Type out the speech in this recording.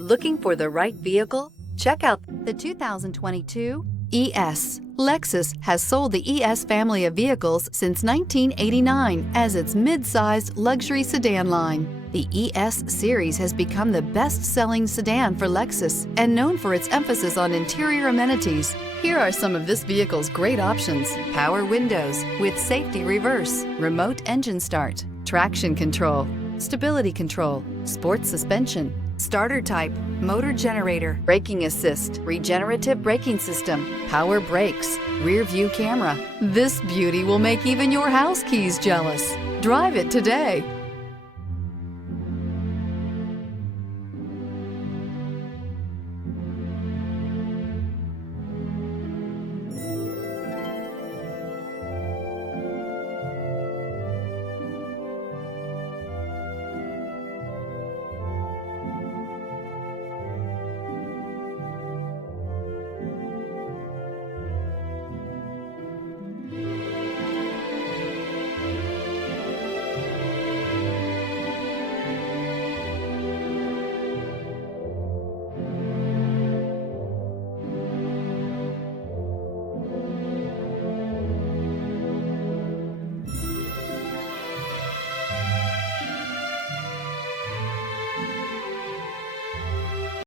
Looking for the right vehicle? Check out the 2022 ES. Lexus has sold the ES family of vehicles since 1989 as its mid-sized luxury sedan line. The ES series has become the best-selling sedan for Lexus and known for its emphasis on interior amenities. Here are some of this vehicle's great options: power windows with safety reverse, remote engine start, traction control, stability control, sports suspension, starter type, motor generator, braking assist, regenerative braking system, power brakes, rear view camera. This beauty will make even your house keys jealous. Drive it today.